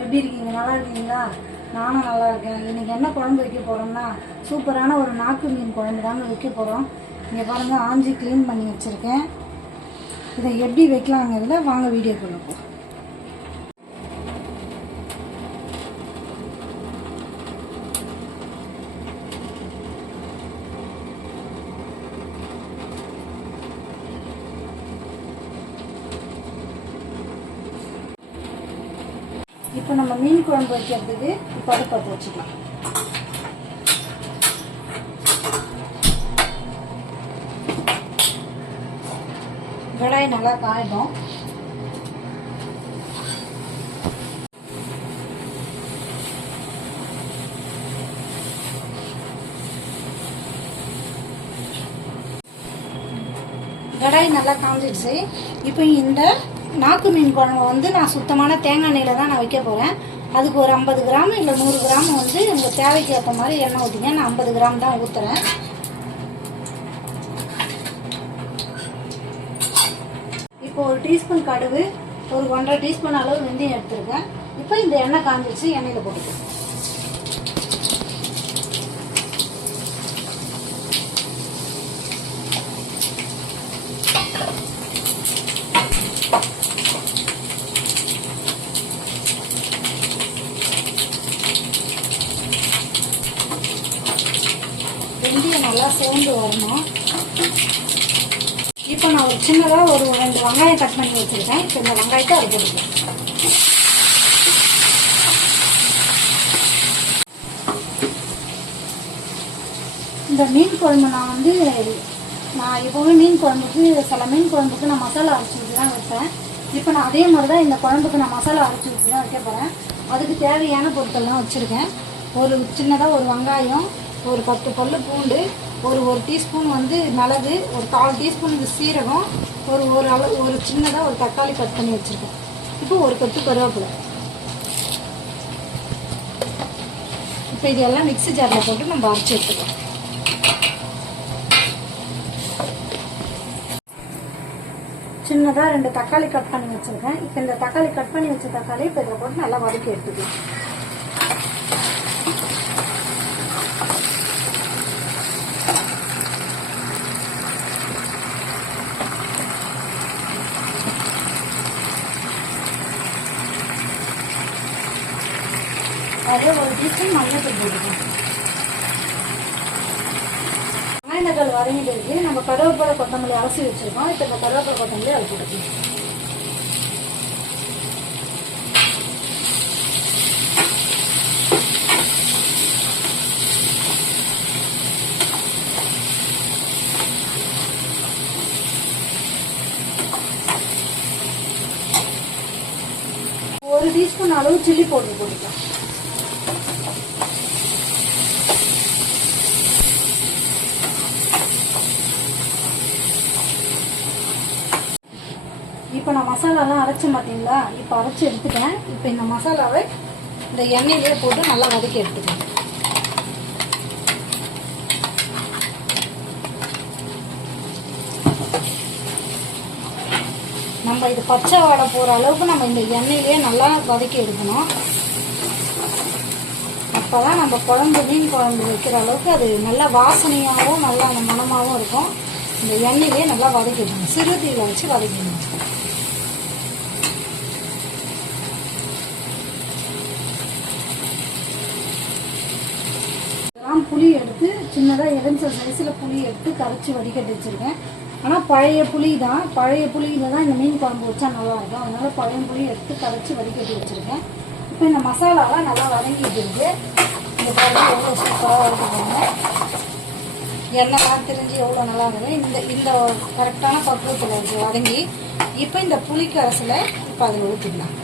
எப்படி இருக்கீங்க? நல்லா இருக்கீங்களா? நானும் நல்லா இருக்கேன். இன்னைக்கு என்ன குழம்பு வைக்க போகிறோம்னா சூப்பரான ஒரு நாக்கு மீன் குழம்பு தாங்க வைக்க போகிறோம் இங்கே பாருங்கள் ஆஞ்சி க்ளீன் பண்ணி வச்சுருக்கேன். இதை எப்படி வைக்கலாங்கிறத வாங்க வீடியோ போ இப்போ நம்ம மீன் குழம்பு வைக்கிறதுக்கு இப்போ வச்சுக்கலாம் கடாய் நல்லா காயும் கடாய் நல்லா காஞ்சிடுச்சு. இப்போ இந்த நாக்கு மீன் குழம்பு வந்து நான் சுத்தமான தேங்காய் எண்ணெயில் தான் நான் வைக்க போகிறேன் அதுக்கு ஒரு ஐம்பது கிராம் இல்லை நூறு கிராம் வந்து உங்கள் தேவைக்கு ஏற்ற மாதிரி எண்ணெய் ஊற்றிங்க நான் ஐம்பது கிராம் தான் ஊற்றுறேன் இப்போ ஒரு டீஸ்பூன் கடுகு ஒரு ஒன்றரை டீஸ்பூன் அளவு வெந்தயம் எடுத்துருக்கேன். இப்போ இந்த எண்ணெய் காஞ்சிச்சு எண்ணெயில் போட்டுக்கலாம். வெந்தயம் நல்லா சேர்ந்து வரணும். இப்போ நான் ஒரு சின்னதாக ஒரு ரெண்டு வெங்காயம் கட் பண்ணி வச்சுருக்கேன். இப்போ இந்த வெங்காயத்தை அரைச்சிருக்கேன் இந்த மீன் குழம்பு நான் வந்து நான் எப்போவுமே மீன் குழம்புக்கு சில மீன் குழம்புக்கு நான் மசாலா அரைச்சி ஊற்றி தான் வைப்பேன். இப்போ நான் அதே மாதிரி தான் இந்த குழம்புக்கு நான் மசாலா அரைச்சி ஊற்றி தான் வைக்க போகிறேன் அதுக்கு தேவையான பொருட்கள்லாம் வச்சுருக்கேன். ஒரு சின்னதாக ஒரு வெங்காயம் ஒரு பத்து பல் பூண்டு ஒரு ஒரு டீஸ்பூன் வந்து மிளகு ஒரு கால் டீஸ்பூன் இது சீரகம் ஒரு ஒரு அளவு ஒரு சின்னதாக ஒரு தக்காளி கட் பண்ணி வச்சுருக்கேன். இப்போ ஒரு கொத்து கருவேப்பிலை. இப்போ இதெல்லாம் மிக்ஸி ஜாரில் போட்டு நம்ம அரைச்சி எடுத்துக்கலாம். சின்னதாக ரெண்டு தக்காளி கட் பண்ணி வச்சுருக்கேன். இப்போ இந்த தக்காளி கட் பண்ணி வச்ச தக்காளி இப்போ இதில் போட்டு நல்லா வதக்கி எடுத்துக்கலாம். அதே ஒரு டீஸ்பூன் மஞ்சள் போட்டுக்கலாம் வெங்காயங்கள் வதங்கிட்டு இருக்கு நம்ம கருவேப்பிலை கொத்தமல்லி அலசி வச்சிருக்கோம். இப்போ இந்த கருவேப்பிலை கொத்தமல்லி அது போட்டுக்கலாம் ஒரு டீஸ்பூன் அளவு சில்லி பவுடர் போட்டுக்கலாம். இப்போ நான் மசாலாலாம் அரைச்சேன் பார்த்தீங்களா? இப்போ அரைச்சி எடுத்துட்டேன் இப்போ இந்த மசாலாவை இந்த எண்ணெயிலே போட்டு நல்லா வதக்கி எடுத்துக்கேன் நம்ம இது பச்சை வாடை போகிற அளவுக்கு நம்ம இந்த எண்ணெயிலே நல்லா வதக்கி எடுக்கணும். அப்போ தான் நம்ம குழம்பு மீன் குழம்பு வைக்கிற அளவுக்கு அது நல்லா வாசனையாகவும் நல்லா அந்த மணமாகவும் இருக்கும். இந்த எண்ணெயிலே நல்லா வதக்கிடணும் சிறு தீயில வச்சு வதக்கிடணும் புளி எடுத்து சின்னதாக எரிஞ்ச சைஸில் புளி எடுத்து கரைச்சி வடிகட்டி வச்சுருக்கேன். ஆனால் பழைய புளி தான். பழைய புளியில் தான் இந்த மீன் குழம்பு வச்சா நல்லா இருக்கும் அதனால பழைய புளி எடுத்து கரைச்சி வடிகட்டி வச்சுருக்கேன். இப்போ இந்த மசாலாலாம் நல்லா வதங்கிட்டு இருக்கு. இந்த பாருங்க எவ்வளோ சூப்பராக வதக்கிக்கோங்க எண்ணெய்லாம் தெரிஞ்சு எவ்வளோ நல்லா இருக்குது இந்த இந்த கரெக்டான பக்குவத்தில் இருக்குது வதங்கி இப்போ இந்த புளிக்கு அரசில் இப்போ அதில் ஊற்றிக்கலாம்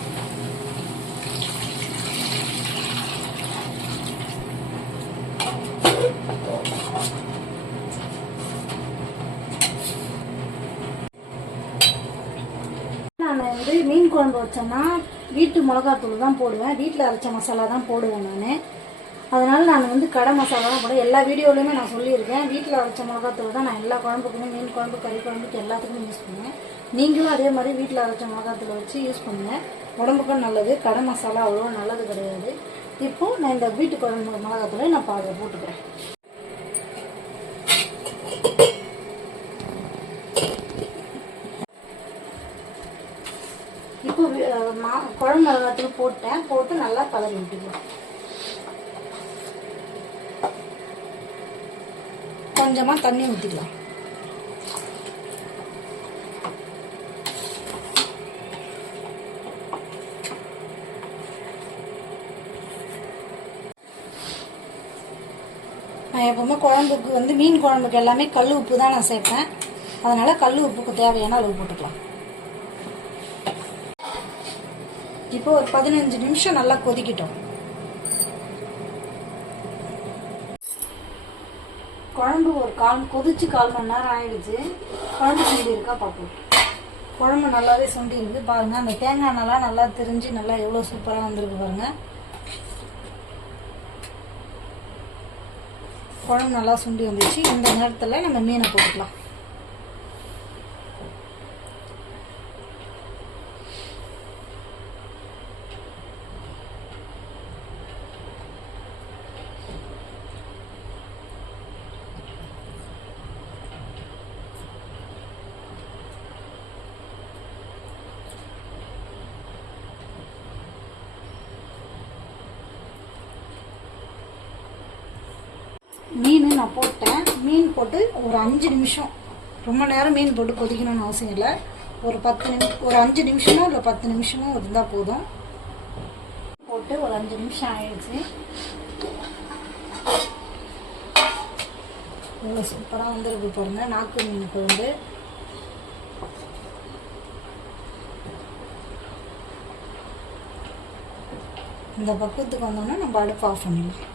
நான் வந்து மீன் குழம்பு வச்சேன்னா வீட்டு மிளகாத்தூள் தான் போடுவேன். வீட்டில் அரைச்ச மசாலா தான் போடுவேன் நான். அதனால் நான் வந்து கடை மசாலா தான் போடுவேன். எல்லா வீடியோலையுமே நான் சொல்லியிருக்கேன். வீட்டில் அரைச்ச மிளகாத்தூள் தான் நான் எல்லா குழம்புக்குமே மீன் குழம்பு கறி குழம்புக்கு எல்லாத்துக்குமே யூஸ் பண்ணுவேன். நீங்களும் அதே மாதிரி வீட்டில் அரைச்ச மிளகாத்தூள் வச்சு யூஸ் பண்ணுவேன் உடம்புக்கும் நல்லது. கடை மசாலா அவ்வளோ நல்லது கிடையாது. இப்போ நான் இந்த வீட்டு குழம்பு மிளகாத்தூளை நான் பாதை போட்டுக்கிறேன் இப்போ அஹ், மா குழம்பு மிளகாத்தூள் போட்டேன். போட்டு நல்லா கலர் விட்டுக்கலாம் கொஞ்சமாக தண்ணி ஊற்றிக்கலாம் நான் எப்பவுமே குழம்புக்கு வந்து மீன் குழம்புக்கு எல்லாமே கல் உப்பு தான் நான் சேர்ப்பேன். அதனால கல் உப்புக்கு தேவையான அளவு போட்டுக்கலாம். இப்போ ஒரு பதினஞ்சு நிமிஷம் நல்லா கொதிக்கிட்டோம். குழம்பு ஒரு கால் கொதிச்சு கால் மணி நேரம் ஆயிடுச்சு. குழம்பு சுண்டி இருக்கா பார்ப்போம் குழம்பு நல்லாவே சுண்டி இருக்கு பாருங்க அந்த தேங்காய் நல்லா நல்லா தெரிஞ்சு நல்லா எவ்வளோ சூப்பராக வந்திருக்கு பாருங்க. குழம்பு நல்லா சுண்டி வந்துச்சு இந்த நேரத்தில் நம்ம மீனை போட்டுக்கலாம். மீன் நான் போட்டேன். மீன் போட்டு ஒரு அஞ்சு நிமிஷம். ரொம்ப நேரம் மீன் போட்டு கொதிக்கணும்னு அவசியம் இல்லை. ஒரு பத்து நிமிஷம் ஒரு அஞ்சு நிமிஷமோ இல்லை பத்து நிமிஷமோ இருந்தால் போதும். போட்டு ஒரு அஞ்சு நிமிஷம் ஆயிடுச்சு. இவ்வளோ சூப்பராக வந்துருக்கு பாருங்க. நாக்கு மீன் குழம்பு இந்த பக்குவத்துக்கு வந்தோன்னா நம்ம அடுப்பு ஆஃப் பண்ணிடலாம்.